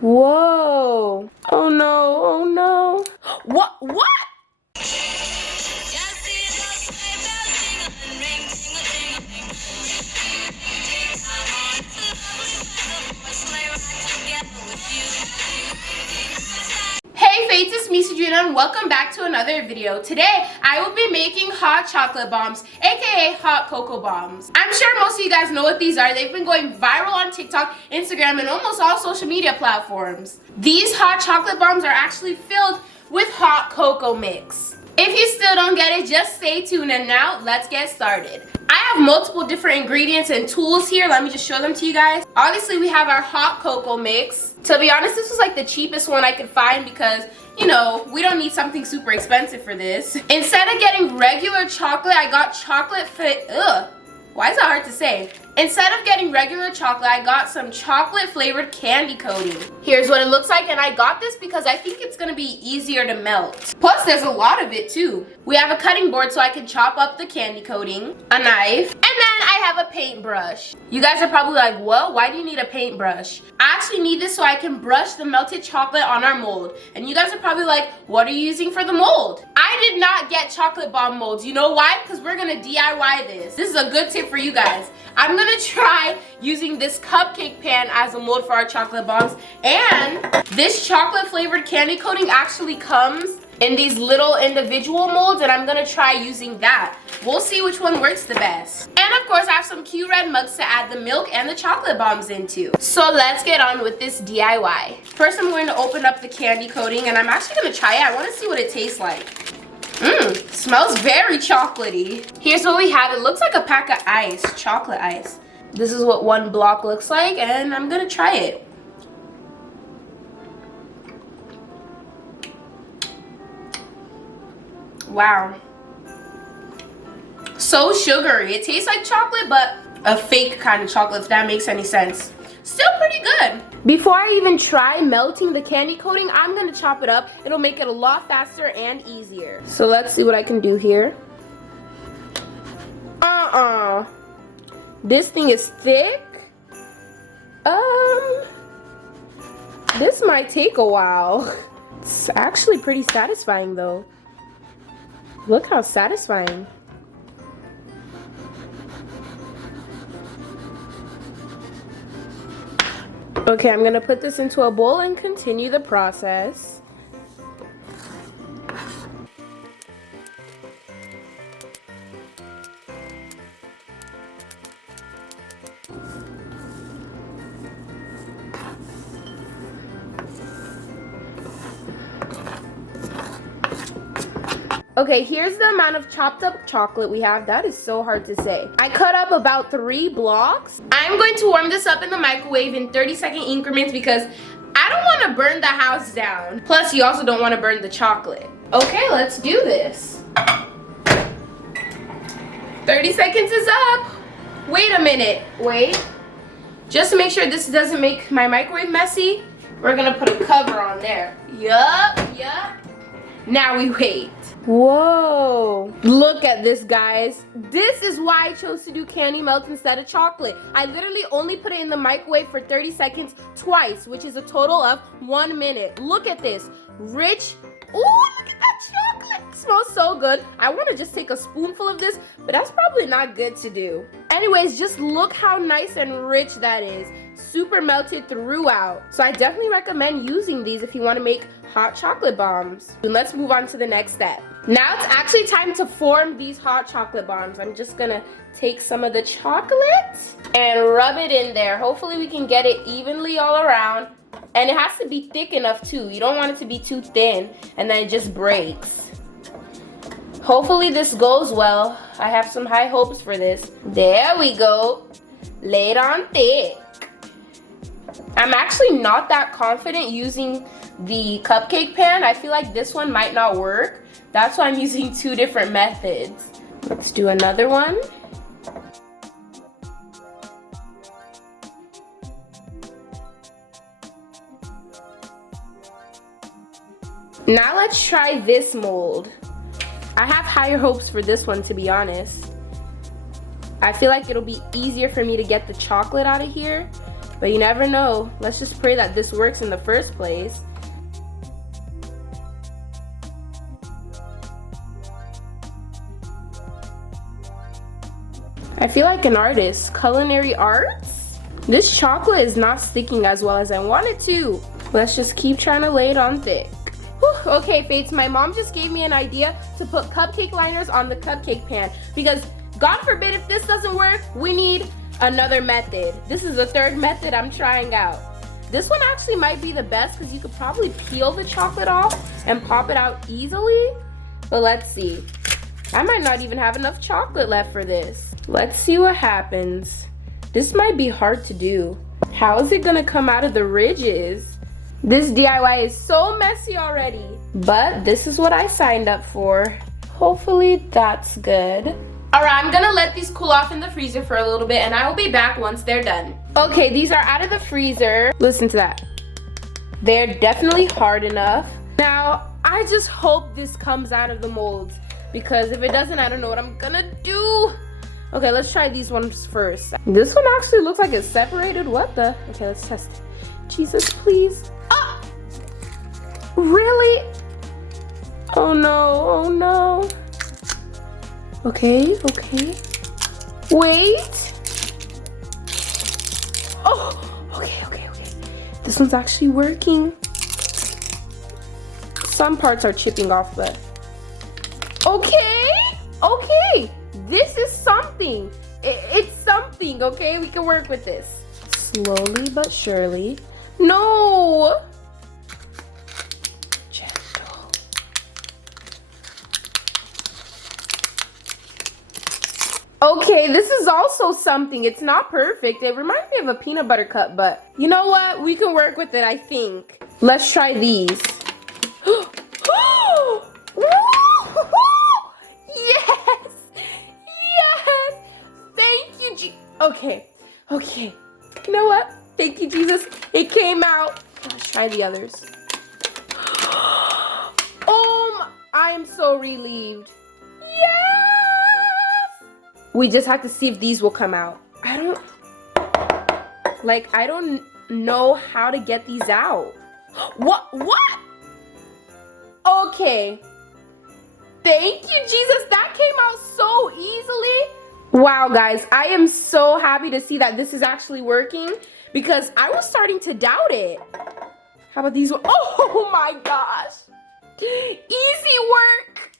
Whoa. Oh no, oh no. What? Hey Fates, it's me Cidrina and welcome back to another video. Today, I will be making hot chocolate bombs, aka hot cocoa bombs. I'm sure most of you guys know what these are. They've been going viral on TikTok, Instagram, and almost all social media platforms. These hot chocolate bombs are actually filled with hot cocoa mix. If you still don't get it, just stay tuned, and now let's get started. I have multiple different ingredients and tools here. Let me just show them to you guys. Obviously, we have our hot cocoa mix. To be honest, this was like the cheapest one I could find because, you know, we don't need something super expensive for this. Instead of getting regular chocolate, I got why is that hard to say? Instead of getting regular chocolate, I got some chocolate flavored candy coating. Here's what it looks like, and I got this because I think it's gonna be easier to melt. Plus, there's a lot of it too. We have a cutting board so I can chop up the candy coating, a knife, and then I have a paintbrush. You guys are probably like, well, why do you need a paintbrush? I actually need this so I can brush the melted chocolate on our mold. And you guys are probably like, what are you using for the mold? I did not get chocolate bomb molds. You know why? Because we're gonna DIY this. This is a good tip for you guys. I'm gonna try using this cupcake pan as a mold for our chocolate bombs. And this chocolate flavored candy coating actually comes in these little individual molds, and I'm gonna try using that. We'll see which one works the best. And of course, I have some cute red mugs to add the milk and the chocolate bombs into. So let's get on with this DIY. First, I'm going to open up the candy coating, and I'm actually gonna try it. I wanna see what it tastes like. Smells very chocolatey. Here's what we have. It looks like a pack of ice, chocolate ice. This is what one block looks like, and I'm gonna try it. Wow. So sugary. It tastes like chocolate, but a fake kind of chocolate, if that makes any sense. Still pretty good. Before I even try melting the candy coating, I'm gonna chop it up. It'll make it a lot faster and easier. So let's see what I can do here. This thing is thick. This might take a while. It's actually pretty satisfying though. Look how satisfying. Okay, I'm gonna put this into a bowl and continue the process. Okay, here's the amount of chopped up chocolate we have. That is so hard to say. I cut up about 3 blocks. I'm going to warm this up in the microwave in 30-second increments because I don't want to burn the house down. Plus, you also don't want to burn the chocolate. Okay, let's do this. 30 seconds is up. Wait a minute. Wait. Just to make sure this doesn't make my microwave messy, we're going to put a cover on there. Yup. Now we wait. Whoa, look at this, guys. This is why I chose to do candy melt instead of chocolate. I literally only put it in the microwave for 30 seconds twice, which is a total of 1 minute. Look at this, rich. Ooh, look at that chocolate. It smells so good. I want to just take a spoonful of this, but that's probably not good to do. Anyways, just look how nice and rich that is. Super melted throughout. So I definitely recommend using these if you want to make hot chocolate bombs. And let's move on to the next step. Now it's actually time to form these hot chocolate bombs. I'm just gonna take some of the chocolate and rub it in there. Hopefully we can get it evenly all around. And it has to be thick enough too. You don't want it to be too thin and then it just breaks. Hopefully this goes well. I have some high hopes for this. There we go. Lay it on thick. I'm actually not that confident using the cupcake pan. I feel like this one might not work. That's why I'm using 2 different methods. Let's do another one. Now let's try this mold. I have higher hopes for this one, to be honest. I feel like it'll be easier for me to get the chocolate out of here. But you never know. Let's just pray that this works in the first place. I feel like an artist. Culinary arts? This chocolate is not sticking as well as I want it to. Let's just keep trying to lay it on thick. Whew, okay, Fates, my mom just gave me an idea to put cupcake liners on the cupcake pan because God forbid if this doesn't work, we need another method. This is the third method I'm trying out. This one actually might be the best because you could probably peel the chocolate off and pop it out easily. But let's see. I might not even have enough chocolate left for this. Let's see what happens. This might be hard to do. How is it gonna come out of the ridges? This DIY is so messy already. But this is what I signed up for. Hopefully that's good. Alright, I'm gonna let these cool off in the freezer for a little bit and I will be back once they're done. Okay, these are out of the freezer. Listen to that. They're definitely hard enough. Now, I just hope this comes out of the molds because if it doesn't, I don't know what I'm gonna do. Okay, let's try these ones first. This one actually looks like it's separated. What the? Okay, let's test it. Jesus, please. Ah! Really? Oh no, oh no. Okay, okay. Wait. Oh, okay, okay, okay. This one's actually working. Some parts are chipping off, but okay, okay. This is something. It's something, okay? We can work with this. Slowly but surely. No! Gentle. Okay, this is also something. It's not perfect. It reminds me of a peanut butter cup, but you know what? We can work with it, I think. Let's try these. Okay, okay. You know what? Thank you, Jesus. It came out. Let's try the others. I am so relieved. Yes! We just have to see if these will come out. I don't know how to get these out. What? Okay. Thank you, Jesus. That came out so easily. Wow, guys, I am so happy to see that this is actually working because I was starting to doubt it. How about these? Oh my gosh. Easy work.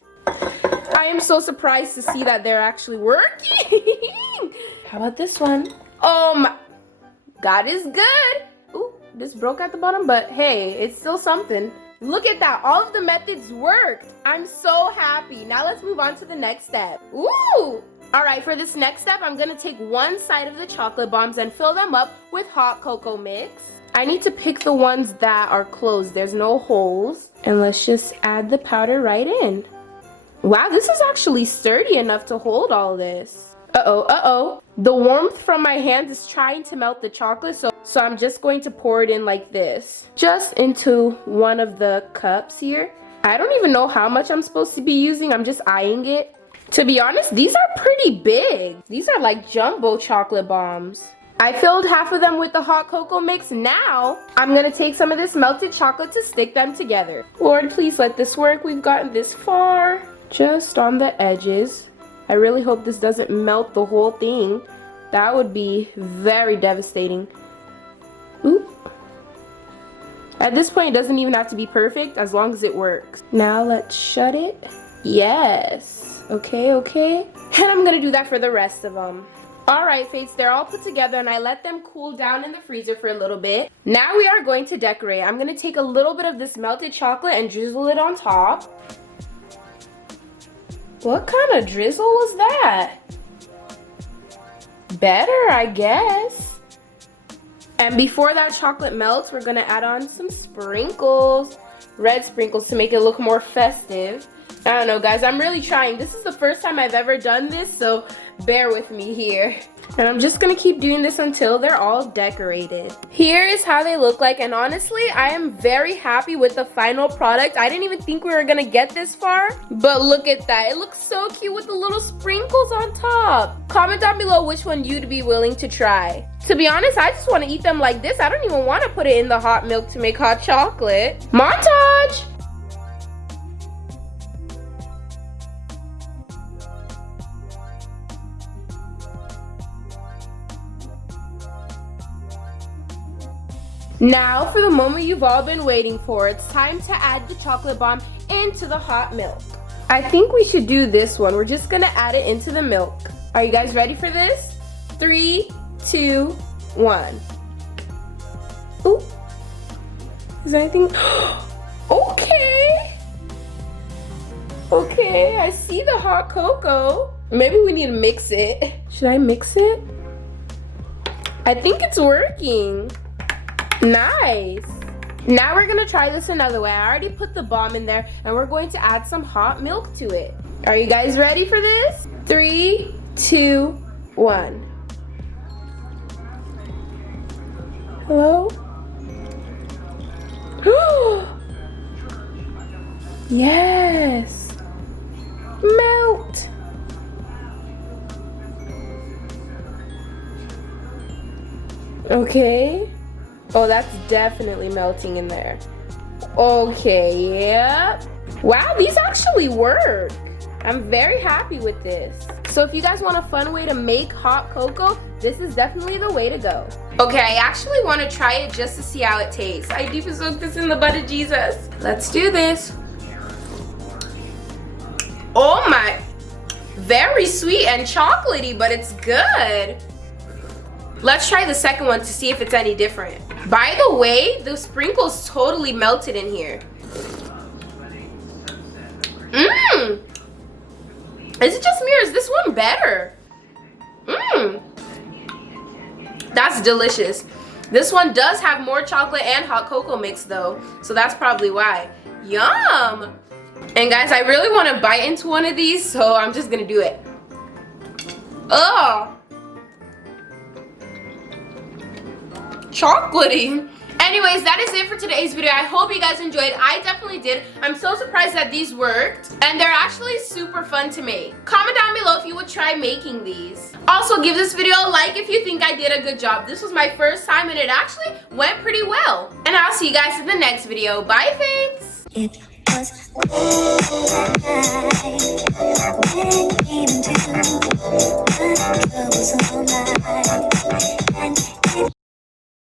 I am so surprised to see that they're actually working. How about this one? God is good. Ooh, this broke at the bottom, but hey, it's still something. Look at that. All of the methods worked. I'm so happy. Now let's move on to the next step. Ooh. All right, for this next step, I'm gonna take one side of the chocolate bombs and fill them up with hot cocoa mix. I need to pick the ones that are closed. There's no holes. And let's just add the powder right in. Wow, this is actually sturdy enough to hold all this. Uh-oh. The warmth from my hands is trying to melt the chocolate, so I'm just going to pour it in like this. Just into one of the cups here. I don't even know how much I'm supposed to be using. I'm just eyeing it. To be honest, these are pretty big. These are like jumbo chocolate bombs. I filled half of them with the hot cocoa mix. Now, I'm gonna take some of this melted chocolate to stick them together. Lord, please let this work. We've gotten this far. Just on the edges. I really hope this doesn't melt the whole thing. That would be very devastating. Oop. At this point, it doesn't even have to be perfect as long as it works. Now let's shut it. Yes. Okay. And I'm gonna do that for the rest of them. Alright, Fates, they're all put together and I let them cool down in the freezer for a little bit. Now we are going to decorate. I'm gonna take a little bit of this melted chocolate and drizzle it on top. What kind of drizzle was that? Better, I guess. And before that chocolate melts, we're gonna add on some sprinkles. Red sprinkles to make it look more festive. I don't know, guys, I'm really trying. This is the first time I've ever done this, so bear with me here. And I'm just gonna keep doing this until they're all decorated. Here is how they look like, and honestly, I am very happy with the final product. I didn't even think we were gonna get this far, but look at that. It looks so cute with the little sprinkles on top. Comment down below which one you'd be willing to try. To be honest, I just wanna eat them like this. I don't even wanna put it in the hot milk to make hot chocolate. Montage! Now for the moment you've all been waiting for. It's time to add the chocolate bomb into the hot milk. I think we should do this one. We're just gonna add it into the milk. Are you guys ready for this? 3, 2, 1. Ooh. Is there anything? Okay. Okay, I see the hot cocoa. Maybe we need to mix it. Should I mix it? I think it's working. Nice. Now we're gonna try this another way. I already put the bomb in there and we're going to add some hot milk to it. Are you guys ready for this? 3, 2, 1. Hello? Yes. Melt. Okay. Oh, that's definitely melting in there. Okay, yep. Wow, these actually work. I'm very happy with this. So if you guys want a fun way to make hot cocoa, this is definitely the way to go. Okay, I actually want to try it just to see how it tastes. I deep soak this in the blood of Jesus. Let's do this. Oh my, very sweet and chocolatey, but it's good. Let's try the second one to see if it's any different. By the way, the sprinkles totally melted in here. Mmm. Is it just me or is this one better? Mmm. That's delicious. This one does have more chocolate and hot cocoa mix though, so that's probably why. Yum. And guys, I really want to bite into one of these, so I'm just gonna do it. Ugh. Chocolatey. Anyways, that is it for today's video. I hope you guys enjoyed. I definitely did. I'm so surprised that these worked, and they're actually super fun to make. Comment down below if you would try making these. Also, give this video a like if you think I did a good job. This was my first time and it actually went pretty well. And I'll see you guys in the next video. Bye, thanks. It was